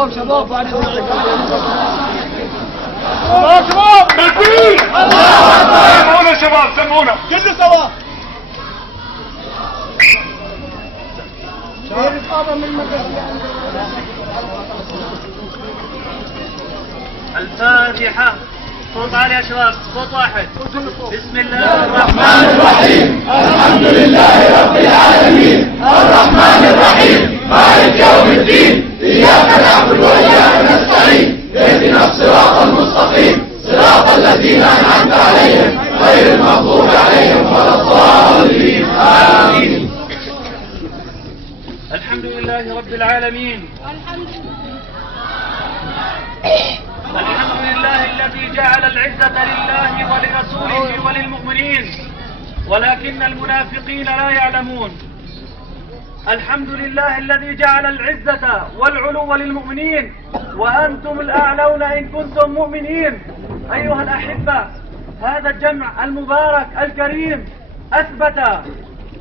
شباب شباب بعد اذنك. شباب تكبير. سمونا شباب سمونا كله سوا. رقابة من الفاتحة. صوت عالي يا شباب، صوت واحد. بسم الله الرحمن الرحيم. الحمد لله رب العالمين الرحمن الرحيم مالك يوم الدين إياك نعبد وإياك نستعين اهدنا الصراط المستقيم صراط الذين أنعمت عليهم غير المغضوب عليهم ولا الضالين آمين. الحمد لله رب العالمين. الحمد لله الذي جعل العزة لله ولرسوله وللمؤمنين ولكن المنافقين لا يعلمون. الحمد لله الذي جعل العزة والعلو للمؤمنين وأنتم الأعلون إن كنتم مؤمنين. أيها الأحبة، هذا الجمع المبارك الكريم أثبت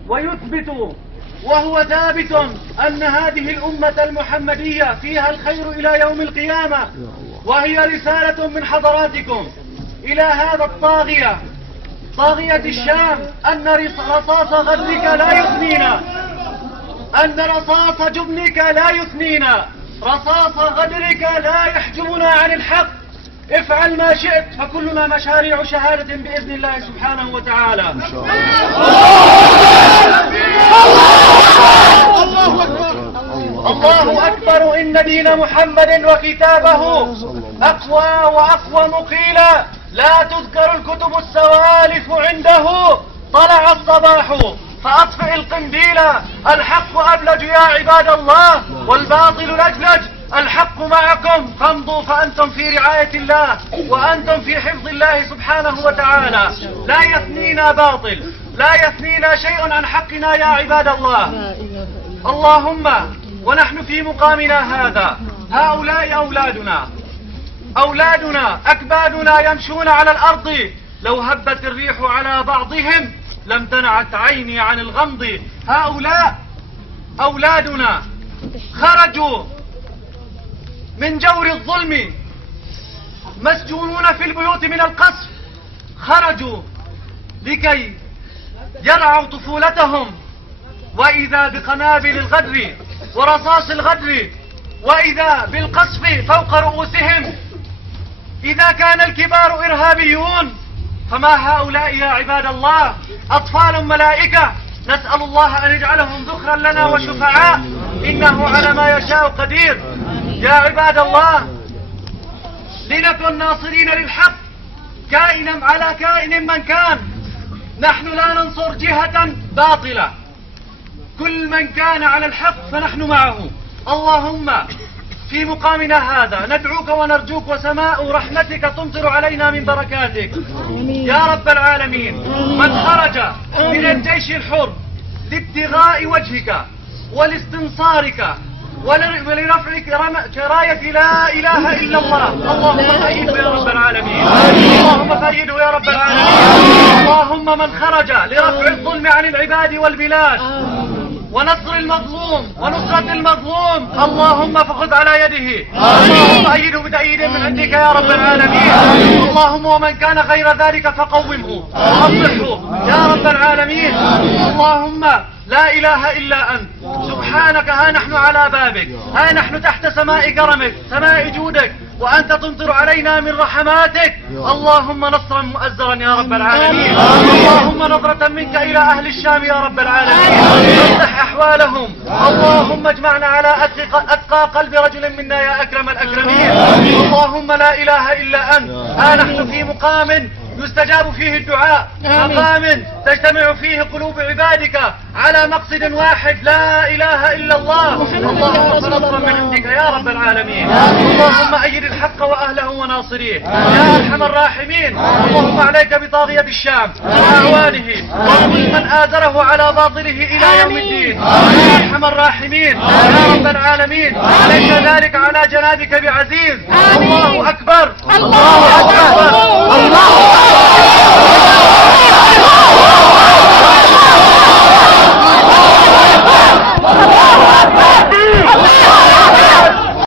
ويثبت وهو ثابت أن هذه الأمة المحمدية فيها الخير إلى يوم القيامة، وهي رسالة من حضراتكم إلى هذا الطاغية، طاغية الشام، أن رصاص غدرك لا يثنينا، أن رصاص جبنك لا يثنينا، رصاص غدرك لا يحجبنا عن الحق. افعل ما شئت فكلنا مشاريع شهادة بإذن الله سبحانه وتعالى. الله أكبر. إن دين محمد وكتابه أقوى وأقوى مقيلا، لا تذكر الكتب السوالف عنده. طلع الصباح فأطفئ القنديل، الحق أبلج يا عباد الله والباطل لجلج. الحق معكم فامضوا فأنتم في رعاية الله وأنتم في حفظ الله سبحانه وتعالى. لا يثنينا باطل، لا يثنينا شيء عن حقنا يا عباد الله. اللهم ونحن في مقامنا هذا، هؤلاء أولادنا أكبادنا يمشون على الأرض، لو هبت الريح على بعضهم لم تنعت عيني عن الغمض. هؤلاء أولادنا خرجوا من جور الظلم، مسجونون في البيوت من القصف، خرجوا لكي يرعوا طفولتهم، وإذا بقنابل الغدر ورصاص الغدر، وإذا بالقصف فوق رؤوسهم. إذا كان الكبار إرهابيون فما هؤلاء يا عباد الله؟ أطفال ملائكة، نسأل الله أن يجعلهم ذخرا لنا وشفعاء، إنه على ما يشاء قدير. يا عباد الله، لنكن ناصرين للحق كائنا على كائن من كان. نحن لا ننصر جهة باطلة، كل من كان على الحق فنحن معه. اللهم في مقامنا هذا ندعوك ونرجوك، وسماء رحمتك تمطر علينا من بركاتك يا رب العالمين. من خرج من الجيش الحر لابتغاء وجهك ولاستنصارك ولرفع راية لا إله إلا الله، اللهم فأيده يا رب العالمين، اللهم فأيده يا رب العالمين. اللهم من خرج لرفع الظلم عن العباد والبلاد ونصر المظلوم ونصرة المظلوم، اللهم فخذ على يده، اللهم أيده بتأييد من عندك يا رب العالمين. اللهم ومن كان غير ذلك فقومه وأصلحه يا رب العالمين. اللهم لا إله إلا أنت سبحانك، ها نحن على بابك، ها نحن تحت سماء كرمك سماء جودك، وأنت تمطر علينا من رحماتك. اللهم نصرا مؤزرا يا رب العالمين. اللهم نظرة منك إلى أهل الشام يا رب العالمين، اصلح أحوالهم. اللهم اجمعنا على أتقى قلب رجل منا يا أكرم الأكرمين. اللهم لا إله إلا أنت، ها نحن في مقام يستجاب فيه الدعاء، مقام تجتمع فيه قلوب عبادك على مقصد واحد، لا إله إلا الله. اللهم نصرا من عندك يا رب العالمين. اللهم أيد الحق وأهله وناصريه يا أرحم الراحمين. اللهم عليك بطاغية الشام وأعوانه وكل من آزره على باطله إلى يوم الدين يا أرحم الراحمين يا رب العالمين. عليك ذلك على جنابك بعزيز. الله أكبر، الله أكبر، الله أكبر.